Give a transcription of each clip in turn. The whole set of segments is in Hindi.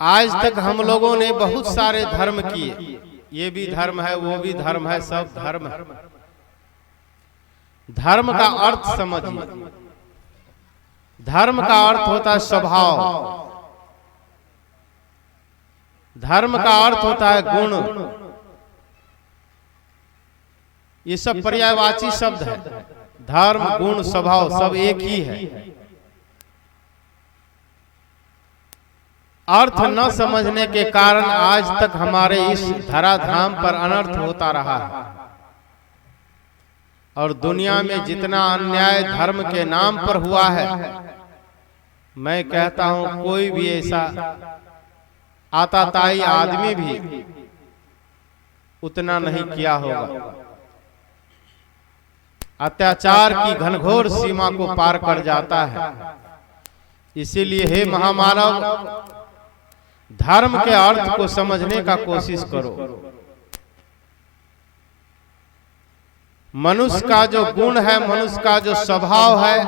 आज तक हम लोगों ने बहुत सारे धर्म किए, ये भी धर्म है, वो भी धर्म है, सब धर्म है। धर्म का अर्थ समझिए। धर्म का अर्थ होता है स्वभाव, धर्म का अर्थ होता है गुण। ये सब पर्यायवाची शब्द है। धर्म, गुण, स्वभाव सब एक ही है। अर्थ न समझने के कारण आज तक हमारे इस धराधाम पर अनर्थ होता रहा है। और दुनिया में जितना अन्याय धर्म के नाम पर हुआ है, मैं कहता हूं कोई भी ऐसा आताताई आदमी भी उतना नहीं किया होगा। अत्याचार की घनघोर सीमा को पार कर जाता है। इसीलिए हे महामानव, धर्म के अर्थ को समझने का कोशिश करो। मनुष्य का जो गुण है, मनुष्य का जो स्वभाव है,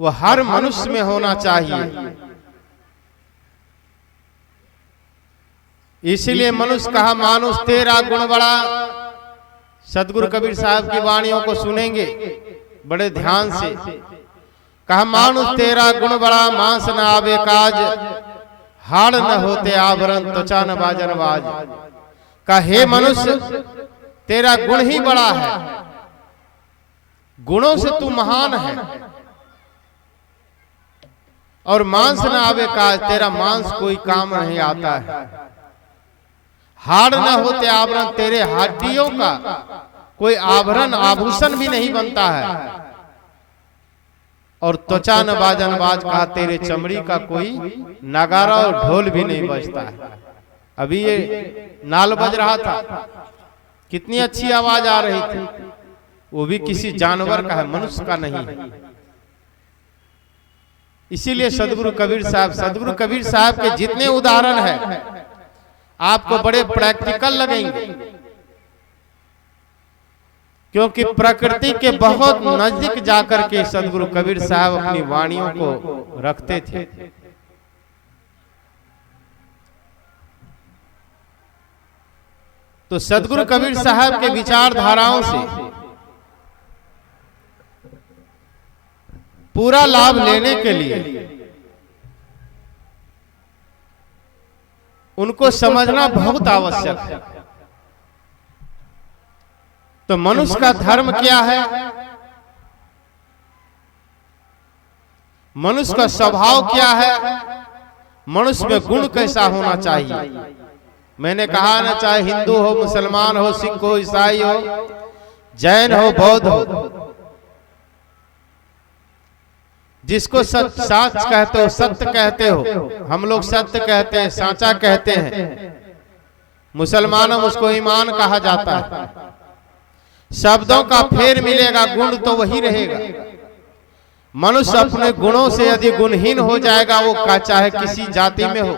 वो हर मनुष्य में होना चाहिए। इसीलिए मनुष्य कहा, मानुष तेरा गुण बड़ा। सदगुरु कबीर साहब की वाणियों को सुनेंगे बड़े ध्यान से। कहा, मानुष तेरा गुण बड़ा, मांस न आवे काज, हाड़ न होते आभरण, त्वचा न बाजन बाज। कहा, हे मनुष्य, तेरा गुण ही बड़ा है, गुणों से तू महान है। और मांस न आवे काज, तेरा मांस कोई काम नहीं आता है। हाड़ न होते आभरण, तेरे हड्डियों का कोई आभरण आभूषण भी नहीं बनता है। और त्वचा न बाजन बाज, कहा तेरे चमड़ी का कोई नगारा और ढोल भी नहीं बजता है। अभी ये नाल बज रहा था, कितनी अच्छी आवाज आ रही थी। वो भी किसी जानवर का है, मनुष्य का नहीं है। इसीलिए सदगुरु कबीर साहब के जितने उदाहरण है आपको बड़े प्रैक्टिकल लगेंगे, क्योंकि प्रकृति के बहुत नजदीक जाकर के सदगुरु कबीर साहब अपनी वाणियों को रखते थे। तो सदगुरु कबीर साहब के विचारधाराओं से पूरा लाभ लेने के लिए उनको समझना बहुत आवश्यक है। तो मनुष्य का धर्म क्या है, मनुष्य का स्वभाव क्या है, मनुष्य में गुण कैसा होना चाहिए। मैंने कहा ना, चाहे हिंदू हो, मुसलमान हो, सिख हो, ईसाई हो, जैन हो, बौद्ध हो, जिसको सच कहते हो, सत्य कहते हो, हम लोग सत्य कहते हैं, साचा कहते हैं। मुसलमानों में उसको ईमान कहा जाता है। शब्दों का फेर मिलेगा, गुण तो वही रहेगा। मनुष्य अपने गुणों से यदि गुणहीन हो जाएगा, वो चाहे किसी जाति में हो,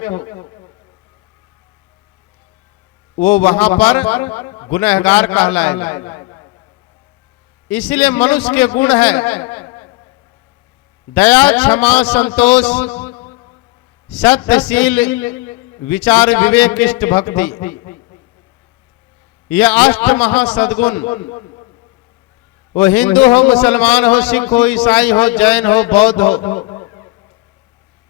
वो वहां पर गुनहगार कहलाएगा। इसलिए मनुष्य के गुण है दया, क्षमा, संतोष, सत्यशील, विचार, विवेक, इष्ट, भक्ति। यह अष्ट महासद्गुण, वो हिंदू हो, मुसलमान हो, सिख हो, ईसाई हो, जैन हो, बौद्ध हो,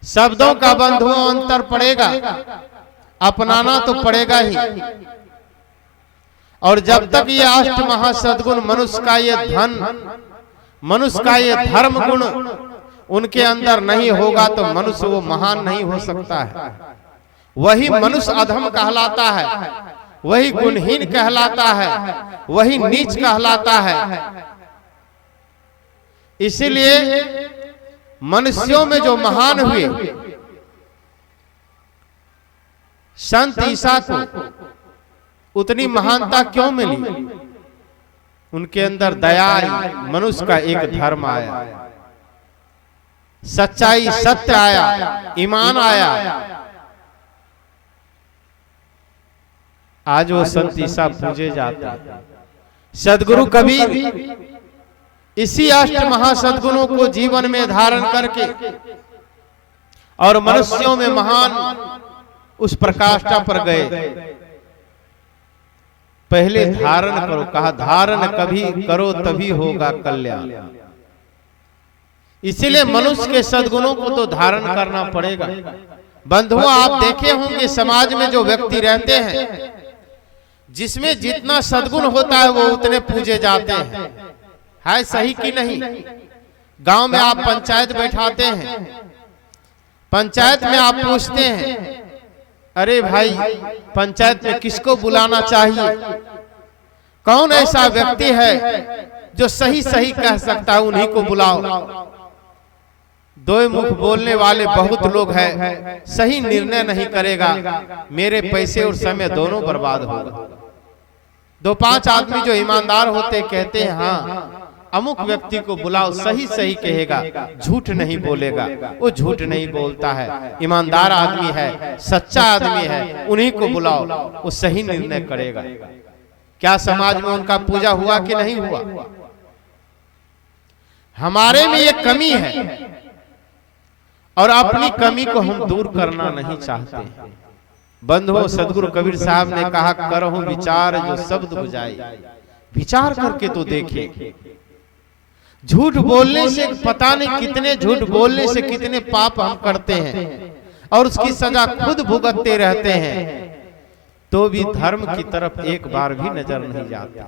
शब्दों का बंधुओं अंतर पड़ेगा, अपनाना तो पड़ेगा ही। और जब तक ये अष्ट महासद्गुण, मनुष्य का ये धन, मनुष्य का ये धर्म गुण उनके अंदर नहीं होगा, तो मनुष्य वो महान नहीं हो सकता है। वही मनुष्य अधम कहलाता है, वही गुणहीन कहलाता है, वही नीच कहलाता है। इसीलिए मनुष्यों में जो महान हुए, संत ईसा को उतनी महानता क्यों मिली? उनके अंदर दया आई, मनुष्य का एक धर्म आया, सच्चाई, सत्य आया, ईमान आया। आज वो संत ईसा पूजे जाते हैं। सदगुरु कबीर इसी अष्ट महासद्गुणों को जीवन में धारण करके और मनुष्यों में महान उस प्रकाष्ठा पर गए। पहले धारण करो, कहा धारण कभी करो तभी होगा कल्याण। इसीलिए मनुष्य के सद्गुणों को तो धारण करना पड़ेगा। बंधुओं, आप देखे होंगे समाज में जो व्यक्ति रहते हैं, जिसमें जितना सद्गुण होता है वो उतने पूजे जाते हैं। है सही कि नहीं? गांव में आप पंचायत बैठाते हैं, पंचायत में आप पूछते हैं, अरे भाई पंचायत में किसको बुलाना चाहिए, कौन ऐसा व्यक्ति है जो सही सही कह सकता है, उन्हीं को बुलाओ। दो मुख बोलने वाले बहुत लोग हैं, सही निर्णय नहीं करेगा, मेरे पैसे और समय दोनों बर्बाद होगा। दो पांच आदमी जो ईमानदार होते कहते हैं हाँ अमुक व्यक्ति को बुलाओ, सही सही कहेगा, झूठ नहीं बोलेगा, वो झूठ नहीं बोलता है, ईमानदार आदमी है, सच्चा आदमी है, उन्हीं को बुलाओ, वो सही निर्णय करेगा। क्या समाज में उनका पूजा हुआ कि नहीं हुआ? हमारे में ये कमी है और अपनी कमी को हम दूर करना नहीं चाहते। बंधुओं, सदगुरु कबीर साहब ने कहा, करो विचार जो शब्द बुझाए। विचार करके तो देखें। झूठ बोलने से पता नहीं कितने झूठ बोलने से कितने पाप हम करते हैं और उसकी सजा खुद भुगतते रहते हैं, तो भी धर्म की तरफ एक बार भी नजर नहीं जाती।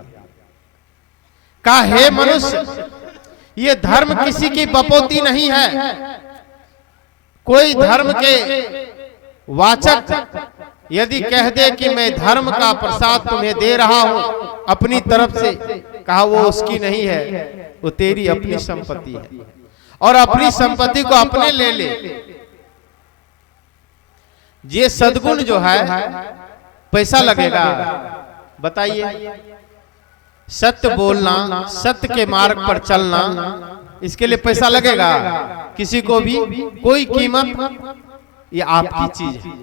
कहा, हे मनुष्य, ये धर्म किसी की बपोती नहीं है। कोई धर्म के वाचक यदि कह दे कि मैं धर्म का प्रसाद तुम्हें दे रहा हूं अपनी तरफ से, कहा वो उसकी नहीं है, वो तेरी अपनी संपत्ति है और अपनी संपत्ति को अपने ले ले। ये सद्गुण जो है पैसा लगेगा? बताइए। सत्य बोलना, सत्य के मार्ग पर चलना, इसके लिए पैसा लगेगा? किसी को भी कोई कीमत, ये आपकी चीज है।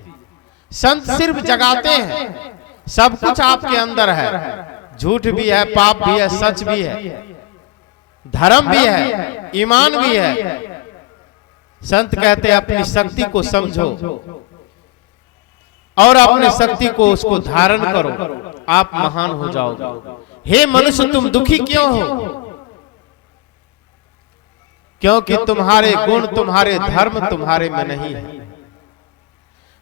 संत सिर्फ जगाते हैं, सब कुछ आपके अंदर है। झूठ भी है, पाप भी है, सच भी है, धर्म भी है, ईमान भी है। संत कहते हैं अपनी शक्ति को समझो और अपने शक्ति को उसको धारण करो, आप महान हो जाओगे। हे मनुष्य, तुम दुखी क्यों हो? क्योंकि तुम्हारे गुण, तुम्हारे धर्म तुम्हारे में नहीं है।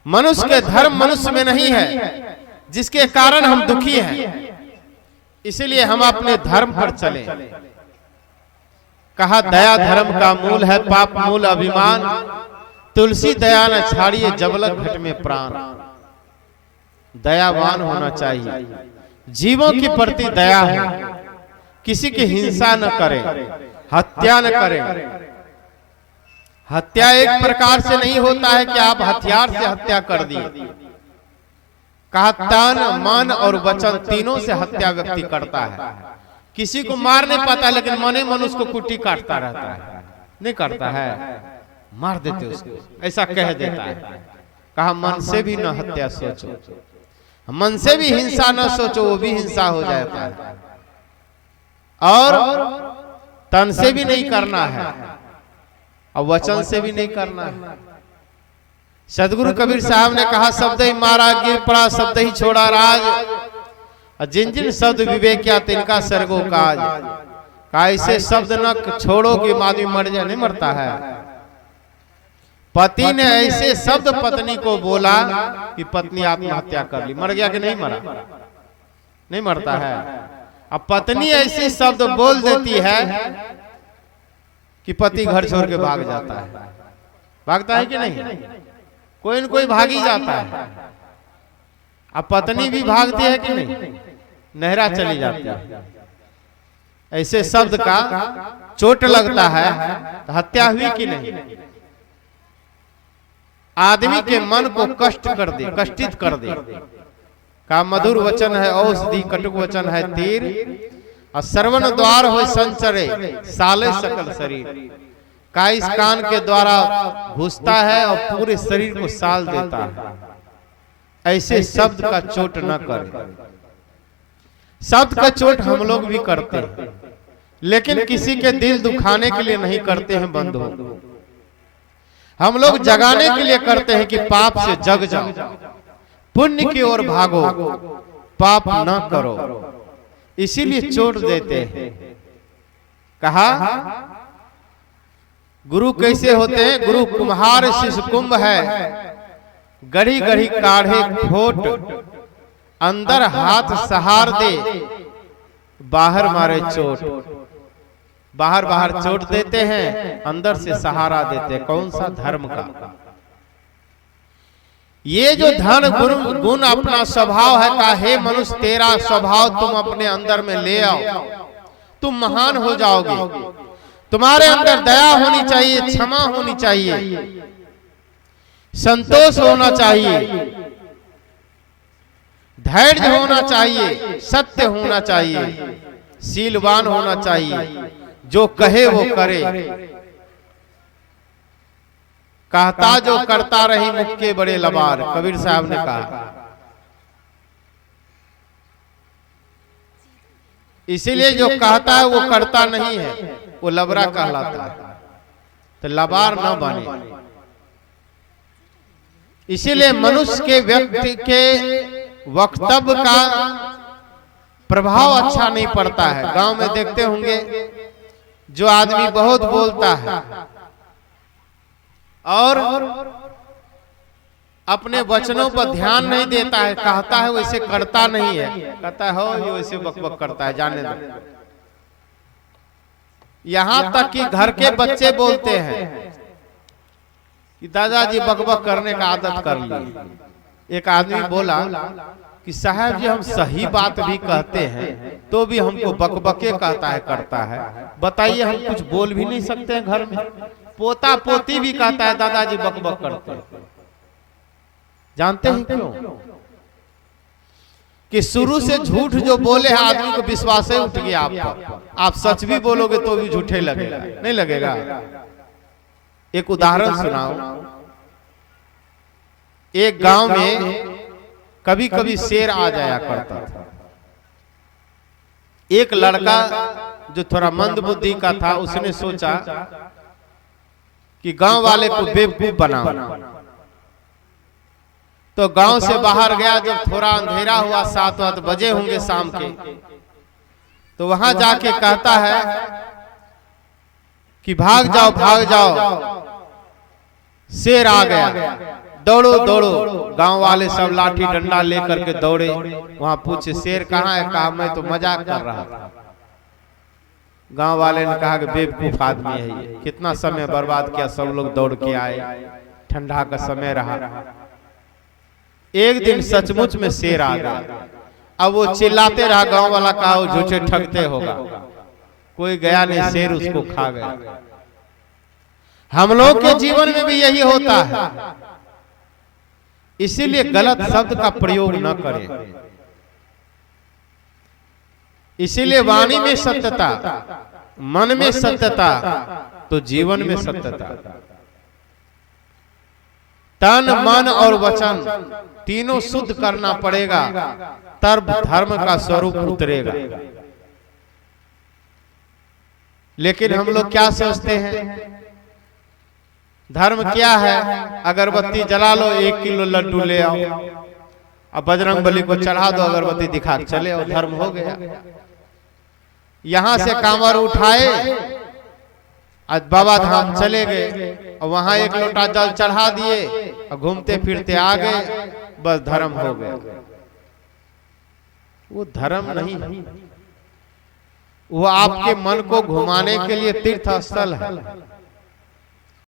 मनुष्य के धर्म मनुष्य में नहीं है, जिसके कारण हम दुखी हैं। इसलिए हम अपने धर्म पर चलें। कहा, दया धर्म का मूल है, पाप मूल अभिमान, तुलसी दया न छाड़िए जबलक घट में प्राण। दयावान होना चाहिए, जीवों के प्रति दया हो, किसी की हिंसा न करें, हत्या न करें। हत्या एक प्रकार से नहीं होता है कि आप हथियार से हत्या कर दिए। कहा, तन, मन और वचन तीनों से हत्या व्यक्ति करता है। किसी को मार नहीं पाता, लेकिन मने मन उसको कुट्टी काटता रहता है, नहीं करता है, मार देते उसको, ऐसा कह देता है। कहा, मन से भी न हत्या सोचो, मन से भी हिंसा न सोचो, वो भी हिंसा हो जाता है। और तन से भी नहीं करना है और वचन से भी नहीं करना है। सदगुरु कबीर साहब ने कहा, शब्द ही मारा गिर पड़ा, शब्द ही छोड़ा राज, जिन जिन शब्द विवेक किया तिनका सर्गो काज। कहा, ऐसे शब्द न छोड़ो कि आदमी मर जाए, नहीं मरता है। पति ने ऐसे शब्द पत्नी को बोला कि पत्नी आत्महत्या कर ली, मर गया कि नहीं मरा? नहीं मरता है। अब पत्नी ऐसे शब्द बोल देती है कि पति घर छोड़ के भाग जाता है। भागता है कि नहीं? कोई न कोई भाग ही जाता है। अब पत्नी भी भागती है कि नहीं? नहरा चली जाती है। ऐसे शब्द का चोट लगता है तो हत्या हुई कि नहीं? आदमी के मन को कष्ट कर दे, कष्टित कर दे। का मधुर वचन है औषधि, कटुक वचन है तीर, और श्रवण द्वार हो संचरे साले सकल शरीर। का इस कान के द्वारा घुसता है और पूरे शरीर को साल देता है। ऐसे शब्द का चोट न करें। शब्द का चोट हम लोग भी करते हैं, लेकिन किसी के दिल दुखाने के लिए नहीं करते हैं बंधुओं। हम लोग जगाने के लिए करते हैं कि पाप से जग जाओ, पुण्य की ओर भागो, पाप न करो, इसीलिए चोट देते हैं। कहा गुरु कैसे होते हैं? गुरु कुम्हार शिष्य कुंभ है, गढ़ी गढ़ी काढ़े खोट, अंदर हाथ सहार दे, बाहर मारे चोट। बाहर बाहर चोट देते हैं, अंदर से सहारा देते हैं। कौन सा? धर्म का। ये जो धन गुण अपना स्वभाव है, का हे मनुष्य तेरा स्वभाव तुम अपने अंदर में ले आओ, तुम महान हो जाओगे। तुम्हारे अंदर दया होनी चाहिए, क्षमा होनी चाहिए, संतोष होना चाहिए, धैर्य होना चाहिए, सत्य होना चाहिए, शीलवान होना चाहिए, जो कहे वो करे, कहता जो करता रही मुख के बड़े लबार, कबीर साहब ने कहा। इसीलिए जो कहता है वो करता नहीं है, वो लबरा कहलाता है। तो लबार न बने। इसीलिए मनुष्य के व्यक्ति के वक्तव्य का प्रभाव अच्छा नहीं पड़ता है। गांव में देखते होंगे जो आदमी बहुत बोलता है और अपने वचनों पर ध्यान नहीं देता है, कहता है वैसे करता नहीं है, कहता है हो ये वैसे बकबक करता है, जाने दो। यहां तक कि घर के बच्चे बोलते हैं कि दादाजी बकबक करने का आदत कर ली। एक आदमी बोला कि साहब जी हम सही बात भी कहते हैं तो भी हमको बकबके कहता है, करता है। बताइए हम कुछ बोल भी नहीं सकते हैं घर में। पोता पोती भी कहता है दादाजी बकबक करते हैं। जानते हैं क्यों? कि शुरू से झूठ जो बोले हैं आदमी को विश्वास ही उठ गया आप पर। आप सच भी बोलोगे तो भी झूठे लगेगा, नहीं लगेगा? एक उदाहरण सुनाओ। एक गांव में कभी कभी शेर आ जाया करता था। एक लड़का जो थोड़ा मंद बुद्धि का था, उसने सोचा कि गांव वाले को बेवकूफ बनाओ। तो गांव से बाहर गया। जब थोड़ा अंधेरा हुआ, 7-8 बजे होंगे शाम के, तो वहां जाके कहता है कि भाग जाओ भाग जाओ, शेर आ गया, दौड़ो दौड़ो। गांव वाले सब लाठी डंडा लेकर के दौड़े। वहां पूछे शेर कहाँ है? कहा मैं तो मजाक कर रहा था। गांव वाले ने कहा कि बेवकूफ आदमी है ये, कितना समय बर्बाद किया। सब लोग दौड़ के आए, ठंडा का समय रहा। एक दिन सचमुच में शेर आ गया। अब वो चिल्लाते रहा, गांव वाला कहा वो झूठे ठगते होगा। कोई गया नहीं, शेर उसको खा गया। हम लोग के जीवन में भी यही होता है। इसीलिए गलत शब्द का प्रयोग न करें। इसीलिए वाणी में सत्यता, मन में सत्यता, तो जीवन में सत्यता। तन मन और वचन तीनों शुद्ध करना पड़ेगा, तब धर्म का स्वरूप उतरेगा। लेकिन हम लोग क्या सोचते हैं? धर्म क्या है? अगरबत्ती जला लो, 1 किलो लड्डू ले आओ, अब बजरंग बली को चढ़ा दो, अगरबत्ती दिखा चले और धर्म हो गया। यहां से कांवर उठाए, आज बाबा धाम चले गए और वहां 1 लोटा जल चढ़ा दिए और घूमते फिरते आ गए, बस धर्म हो गया। वो धर्म नहीं है, वो आपके मन को घुमाने के लिए तीर्थ स्थल है।